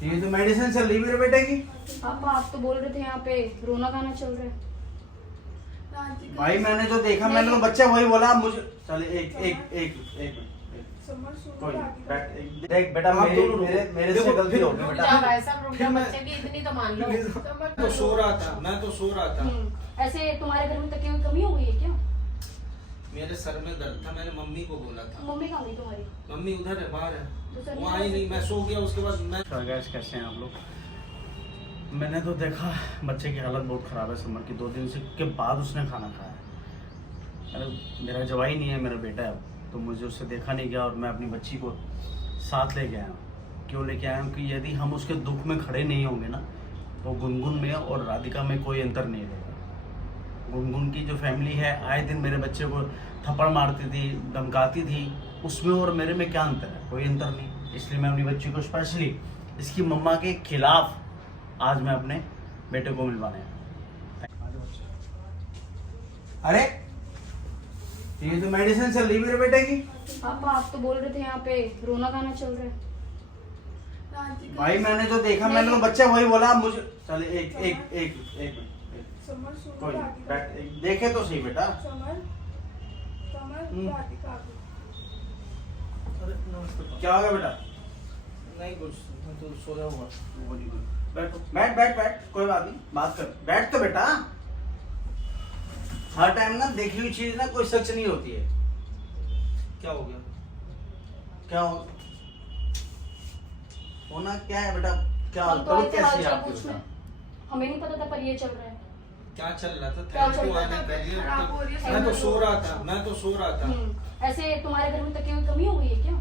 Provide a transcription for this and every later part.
ये तो मेडिसिन चल रही मेरे बेटे की। पापा आप तो बोल रहे थे यहाँ पे रोना गाना चल रहा है। भाई मैंने जो देखा मैंने तो बच्चा वही बोला मुझे। चल एक एक एक एक कोई देख बेटा मेरे से गलती हो गई बेटा। मैं तो सो रहा था। ऐसे तुम्हारे घर में तकिए में कमी हो गई है क्या? मेरे सर में दर्द था, मैंने मम्मी को बोला था। मम्मी कहाँ गई तुम्हारी? मम्मी उधर है, बाहर है, तो सर वो आई नहीं, मैं सो गया। उसके बाद मैं कैसे हैं आप लोग? मैंने तो देखा बच्चे की हालत बहुत ख़राब है। समर की 2 दिन से के बाद उसने खाना खाया है। अरे मेरा जवाई नहीं है, मेरा बेटा है, तो मुझे उससे देखा नहीं गया और मैं अपनी बच्ची को साथ लेके आया हूँ। क्यों लेके आया हूँ कि यदि हम उसके दुख में खड़े नहीं होंगे ना तो गुनगुन में और राधिका में कोई अंतर नहीं रहेगा। गुनगुन की जो फैमिली है आए दिन मेरे बच्चे को थप्पड़ मारती थी, धमकाती थी, उसमें और मेरे में क्या अंतर है? कोई अंतर नहीं। इसलिए मैं अपनी बच्ची को स्पेशली इसकी मम्मा के खिलाफ आज मैं अपने बेटे को मिलवाने आया। अरे ये तो मेडिसिन चल रही मेरे बेटे की। पापा आप तो बोल रहे थे यहाँ पे रोना गाना चल रहा है। भाई मैंने जो देखा मैंने तो बच्चा वही बोला मुझे। चल एक एक एक एक कोई देखे तो सही बेटा। क्या हो गया बेटा? नहीं कुछ, मैं तो सोया हुआ। बैठ बैठ बैठ बैठ, कोई बात नहीं, बात कर, बैठ तो बेटा। हर टाइम ना देखी हुई चीज ना कोई सच नहीं होती है। क्या हो गया? क्या होना क्या है बेटा? क्या हम तो तबीयत ऐसे हाल कैसी है चाल आपकी पूछने, बेटा? हमें नहीं पता था पर ये चल रहा है। क्या चल रहा था? क्या थैंक चल यू रहा आने था? के लिए। खराब हो रही है। मैं तो सो रहा था। ऐसे तुम्हारे घर में तकिए में कमी हो गई है क्या?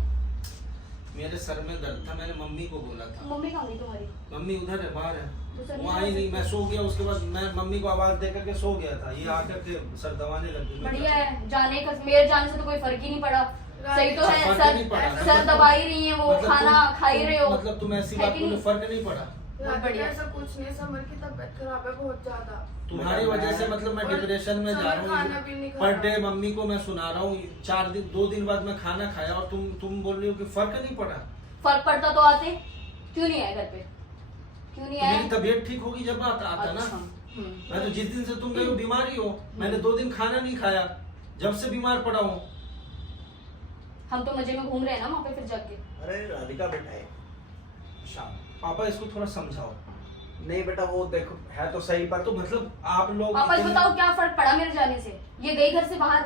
मेरे सर में दर्द था, मैंने मम्मी को बोला था। मम्मी कहाँ गई तुम्हारी? मम्मी उधर है, बाहर है, तो सर वो आई नहीं, मैं सो गया। उसके बाद मैं मम्मी को आवाज दे करके सो गया था। ये आकर के सर दबाने लगी। बढ़िया है, जाने का मेरे जाने से तो कोई फर्क ही नहीं पड़ा। सही तो है, फर्क नहीं पड़ा। सर दबा ही रही है वो, मतलब खाना खा ही रहे हो। मतलब तुम ऐसी है बात कि बोलो, नहीं? फर्क नहीं पड़ा। बहुत बढ़िया। ऐसा कुछ नहीं, समर की तबीयत खराब है बहुत ज्यादा। तुम्हारी वजह से मतलब मैं और डिप्रेशन में जा समर खाना रहा भी नहीं हूँ। खा पर रहा। डे मम्मी को मैं सुना रहा हूँ। 2 दिन बाद मैं खाना खाया और तुम बोल रही हो कि फर्क नहीं पड़ा। फर्क पड़ता तो आते, क्यों नहीं आए घर पे? क्यों नहीं तो आए? मेरी तबीयत ठीक होगी जब आता ना। अच्छा, मैं तो जिस दिन से तुम गई हो बीमारी हो, मैंने 2 दिन खाना नहीं खाया, जब से बीमार पड़ा हूँ। हम तो मजे में घूम रहे हैं ना वहाँ पे फिर जाके। अरे राधिका बेटा है शाम। पापा इसको थोड़ा समझाओ। नहीं बेटा वो देखो है तो सही पर तो मतलब आप लोग पापा इतने- बताओ क्या फर्क पड़ा मेरे जाने से? ये गई घर से बाहर,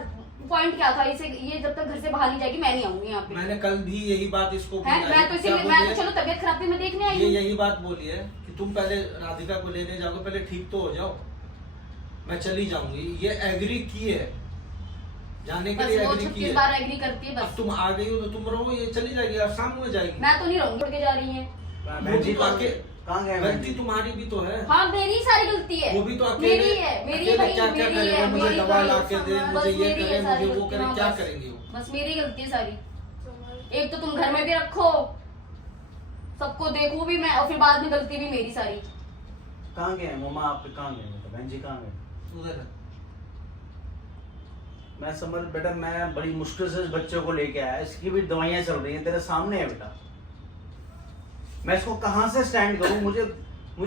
पॉइंट क्या था? इसे ये जब तक घर से बाहर नहीं जाएगी मैं नहीं आऊंगी यहाँ पे। मैंने कल भी यही बात इसको है बोला मैं तो क्या इसीलिए मैं बोली तो है? चलो तबीयत खराब थी मैं देखने आई ये हूँ। यही बात बोली है कि तुम पहले राधिका को लेने जाओ, पहले ठीक तो हो जाओ, मैं चली जाऊंगी। ये एग्री की है जाने के बस लिए, वो एग्री की 36 है। बार एग्री करती है अब बस। तुम आ गई हो तो तुम रहो, ये चली जाएगी, अब शाम में जाएगी। मैं तो नहीं रहूंगी, छोड़ के जा रही है। वो भी तो आके कहाँ गए? गलती तुम्हारी भी तो है। हाँ मेरी सारी गलती है। वो भी तो अकेले मेरी है, मेरी अकेले भाई क्या क्या मेरी करेगा? है, मुझे मेरी दवा भाई, ला के दे, बस मुझे ये मेरी करे, है सारी मुझे वो गलती, करे, हाँ, क्या बस। करेंगे वो? बस मेरी गलती है सारी। समर एक तो तुम घर में भी रखो, सबको देखो भी मैं, और फिर बाद में गलती भी मेरी सारी। कहाँ गए मम्मा? आप कहाँ गए बेटा? बहन जी कहाँ गए? उधर है। मैं समझ बेटा मैं बड़ी मुश्किल से इस बच्चे को लेके आया, इसकी भी दवाइयाँ चल रही हैं, तेरे सामने है बेटा। मैं इसको कहाँ से स्टैंड करूँ? मुझे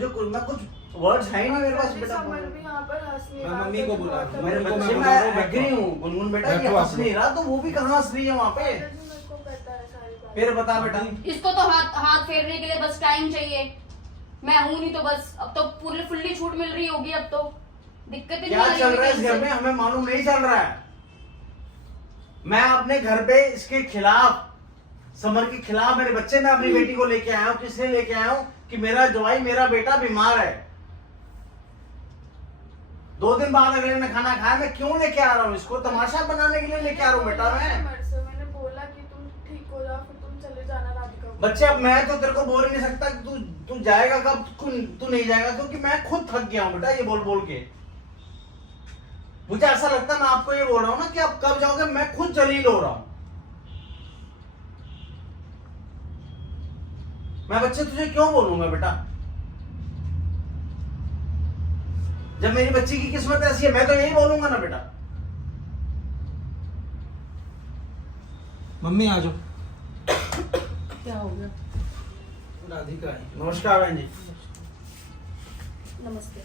कुछ वर्ड्स है ही नहीं मेरे पास बेटा। समर भी यहाँ पर हंसने मैं मम्मी को बुला रहा हूँ। मेरे मेरे को बच्चे मैं मैं बोल रहा हूँ, एग्री हूँ गुनगुन बेटा, ये बैठो हंस आप नहीं लोग। रहा तो वो भी कहाँ हंस रही है वहाँ पे? मेरे को पता है सारी बात। फिर बता बेटा। इसको तो हाथ फेरने के लिए बस टाइम चाहिए। मैं हूं नहीं तो बस, अब तो पूरी फुल्ली छूट मिल रही होगी, अब तो दिक्कत ही नहीं क्या आ रही चल रहा है इस होगी घर में हमें मालूम नहीं चल रहा है। मैं अपने घर पे इसके खिलाफ, समर के खिलाफ मेरे बच्चे, मैं अपनी बेटी को लेके आया हूँ। किसने लेके आया हूँ कि मेरा जवाई मेरा बेटा बीमार है, 2 दिन बाद अगले ने खाना खाया। मैं क्यों लेके आ रहा हूँ इसको? तमाशा बनाने के लिए लेके आ रहा हूँ बेटा मैं। समर से मैंने बोला कि तुम ठीक हो जाओ फिर तुम चले जाना राधिका को। बच्चे अब मैं तो तेरे को बोल नहीं सकता कि तू जाएगा कब, तू नहीं जाएगा, क्योंकि मैं खुद थक गया हूँ बेटा ये बोल बोल के। मुझे ऐसा लगता है, मैं आपको ये बोल रहा हूँ ना कि आप कब जाओगे, मैं खुद जलील हो रहा हूँ। मैं बच्चे तुझे क्यों बोलूंगा बेटा? जब मेरी बच्ची की किस्मत ऐसी है मैं तो यही बोलूंगा ना बेटा। मम्मी आ जाओ। क्या हो गया? राधिका है। नमस्कार बहन जी। नमस्ते।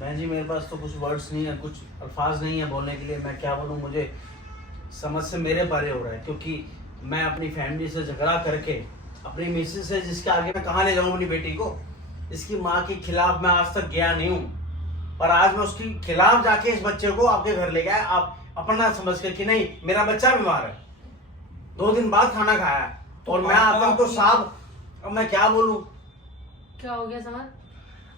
बहन जी मेरे पास तो कुछ वर्ड्स नहीं है, कुछ अल्फाज नहीं है बोलने के लिए। मैं क्या बोलूँ, मुझे समझ से मेरे परे हो रहा है, क्योंकि मैं अपनी फैमिली से झगड़ा करके अपनी मिसेस से जिसके आगे मैं कहाँ ले जाऊँ अपनी बेटी को, इसकी माँ के खिलाफ मैं आज तक गया नहीं हूँ, पर आज मैं उसके खिलाफ जाके इस बच्चे को आपके घर ले गया, आप अपना समझ के कि नहीं मेरा बच्चा बीमार है, 2 दिन बाद खाना खाया है, और मैं आता हूँ तो साहब अब मैं क्या बोलूँ। क्या हो गया समर?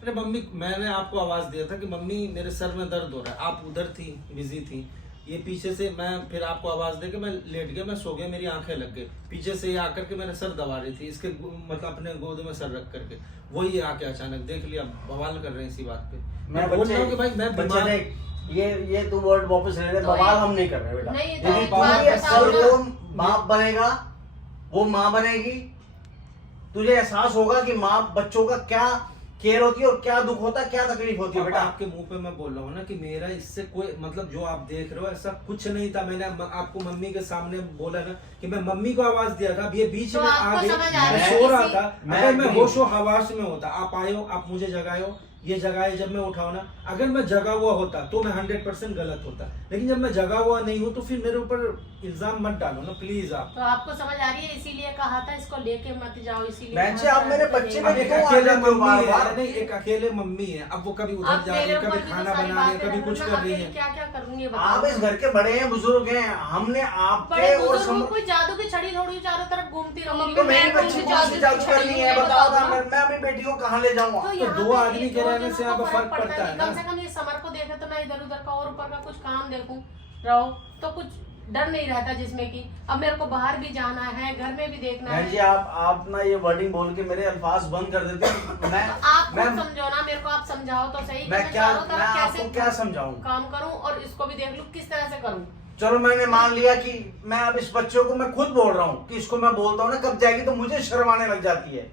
अरे मम्मी, मैंने आपको आवाज दिया था कि मम्मी मेरे सर में दर्द हो रहा है, आप उधर थी, बिजी थी, ये पीछे से मैं फिर आपको आवाज दे के मैं लेट गया, मैं सो गया, मेरी आंखें लग गई, पीछे से ये आकर के मेरा सर दबा रही थी, इसके मतलब अपने गोद में सर रख करके, वही आके अचानक देख लिया, बवाल कर रहे हैं इसी बात पे। मैं बोल रहा हूँ कि भाई मैं बच्चे बीमार, देख, ये तू वर्ड वापस ले ले, तो बवाल हम नहीं कर रहे बेटा। नहीं, तो यदि एक तू बात ये बताओ कल ना। वो बाप बनेगा, वो माँ बनेगी, तुझे एहसास होगा कि माँ बच्चों का क्या केयर होती है और क्या दुख होता है, क्या तकलीफ होती है बेटा। आपके मुंह पे मैं बोल रहा हूँ ना कि मेरा इससे कोई मतलब जो आप देख रहे हो ऐसा कुछ नहीं था। मैंने आपको मम्मी के सामने बोला ना कि मैं मम्मी को आवाज दिया था, अब ये बीच तो में आपको आ गई, समझ आ रहा मैं है सो रहा किसी- था, मैं अगर मैं agree होशो हवास में होता, आप आए हो, आप मुझे जगाए हो, ये जगाए जब मैं उठाऊ ना, अगर मैं जगा हुआ होता तो मैं 100% गलत होता, लेकिन जब मैं जगा हुआ नहीं हूँ तो फिर मेरे ऊपर इल्जाम मत डालो ना प्लीज आप। तो आपको समझ आ रही है, इसीलिए कहा था इसको लेके मत जाओ, इसीलिए बहन जी, आप मेरे बच्चे अब में एक क्यों आ अकेले जाते हो मम्मी बार-बार? है, नहीं एक अकेले मम्मी है, अब वो कभी उधर आप जा रही मेरे है, ऊपर कभी भी तो खाना सारी बना रही है, बातें कभी रखना, कुछ मैं कर रही अकेले है। क्या क्या करूंगी आप इस घर के बड़े हैं, बुजुर्ग हैं, हमने आपके बड़े और बुजुर्गों कोई जादू की छड़ी थोड़ी चारों तरफ घूमती रहूंगी। तो मेरी मैं बच्ची कौन सी कौन सी जादू करनी है, बताओ ना, मैं अपनी बेटी को कहाँ ले जाऊंगा। तो यहाँ दो पे आदमी के दो रहने से जनों को यहाँ पे फर्क पड़ता है कम ना। से कम ये समर को देखे तो मैं इधर उधर का और ऊपर का कुछ काम देखूं रहो तो कुछ डर नहीं रहता, जिसमें कि अब मेरे को बाहर भी जाना है, घर में भी देखना बहन जी है। आप ना ये वर्डिंग बोल के मेरे अल्फाज बंद कर देते हैं। मैं तो आप मैं खुद समझो ना, मेरे को आप समझाओ तो सही कि मैं क्या चारों मैं तरफ आपको कैसे क्या समझाऊं। काम करूं और इसको भी देख लूं किस तरह से करूं। चलो मैंने मान लिया कि मैं अब इस बच्चे को मैं खुद बोल रहा हूँ कि इसको मैं बोलता हूँ ना, कब जाएगी तो मुझे शर्म आने लग जाती है।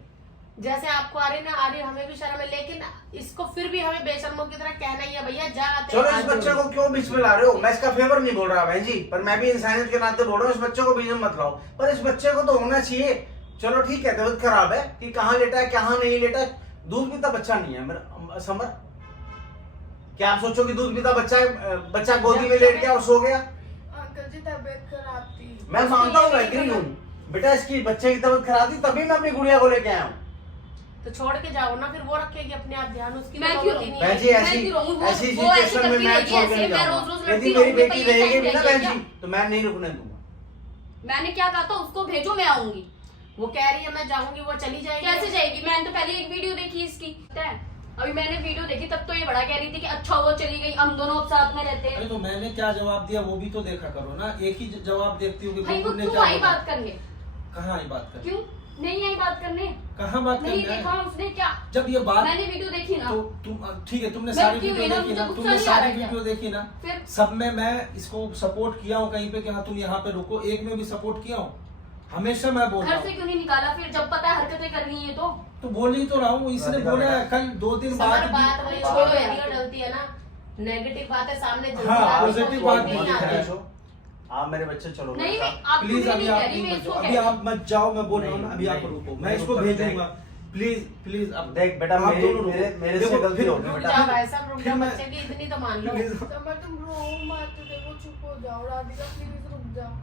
जैसे आपको आ रही ना आ रही, हमें भी शर्म है, लेकिन इसको फिर भी हमें बेशर्मों की तरह कहना ही है भैया जा आते चलो हैं, इस हाथ बच्चे जोड़ो। को क्यों बीच में ला रहे हो, मैं इसका फेवर नहीं बोल रहा बहन जी, पर मैं भी इंसानियत के नाते बोल रहा हूँ, इस बच्चे को बीच में मत लाओ, पर इस बच्चे को तो होना चाहिए। चलो ठीक है, तबीयत खराब है कि कहाँ लेटा है कहाँ नहीं लेटा है, दूध पीता बच्चा नहीं है मेरा समर। क्या आप सोचो कि दूध पीता बच्चा है, बच्चा गोदी में लेट गया और सो गया। अंकल जी तबीयत खराब थी। मैं मानता हूँ, एग्री हूँ बेटा, इसकी बच्चे की तबीयत खराब थी तभी मैं अपनी गुड़िया को लेके आया हूँ। तो छोड़ के जाओ ना, फिर वो रखेगी अपने आप ध्यान, उसकी मैं तो क्यों नौबत ही नहीं बहन है। जी ऐसी मैं क्यों रहूं? वो ऐसी ऐसी सिचुएशन में करती मैं रहेगी, छोड़ के ऐसे नहीं मैं जाऊंगा। रोज-रोज यदि लड़ती मेरी रहूंगी, बेटी पर ये रहेगी टाइम ना रहेगी बहन जी, क्या? तो मैं नहीं रुकने दूंगा। मैंने क्या कहा था उसको भेजो, मैं आऊंगी। वो कह रही है मैं जाऊंगी, वो चली जाएगी। कैसे जाएगी? मैंने तो पहले एक वीडियो देखी इसकी, पता है? अभी मैंने वीडियो देखी तब तो ये बड़ा कह रही थी कि अच्छा वो चली गई, हम दोनों अब साथ में रहते अरे हैं। तो मैंने क्या जवाब दिया वो भी तो देखा करो ना, एक ही जवाब देखती हूँ कि भाई वो बुलबुल ने क्यों क्या आई बोला। बात करने? कहाँ आई बात कर, क्यों नहीं आई बात करने? कहाँ बात नहीं करना देखा है? उसने क्या? जब ये बात मैंने वीडियो देखी ना, तो तुम ठीक है, तुमने मैं सारी क्यों वीडियो ना, देखी मुझे ना, गुस्सा तुमने नहीं आ सारी रहा है वीडियो देखी ना, फिर सब में मैं इसको सपोर्ट किया हूँ कहीं पे कि हाँ तुम यहाँ पे रुको, एक में भी सपोर्ट किया हूँ, हमेशा मैं बोल रहा घर से हूँ। क्यों नहीं निकाला फिर, जब पता है हरकतें करनी है तो बोल ही तो रहा हूँ, इसने राधिका बोला है बेटा। कल 2 दिन समर बाद बात वही भी- छोड़ो छोड़ो यार। यार, डलती है ना, नेगेटिव बातें सामने जल्दी हाँ, आती है, पॉजिटिव तो बात बोलते ही नहीं आते हैं। है। आप मेरे बच्चे चलो नहीं मेरे मैं साथ। आप प्लीज मुझे अभी नहीं आप कह रही, नहीं मैं मत इसको जाओ, कह अभी रही आप मत जाओ, मैं बोल रहा हूँ ना, अभी आप नहीं, रुको, नहीं, मैं इसको रुको, भेजूंगा, प्लीज प्लीज अब देख बेटा, आप मेरे दोनों रुको। मेरे से देखो, गलती फिर- हो गई रुक बेटा। जा भाई साहब, रुक फिर जा, मैं- बच्चे की इतनी तो मान लो। प्लीज समर तुम रो मत, देखो चुप हो जाओ। राधिका प्लीज रुक जाओ।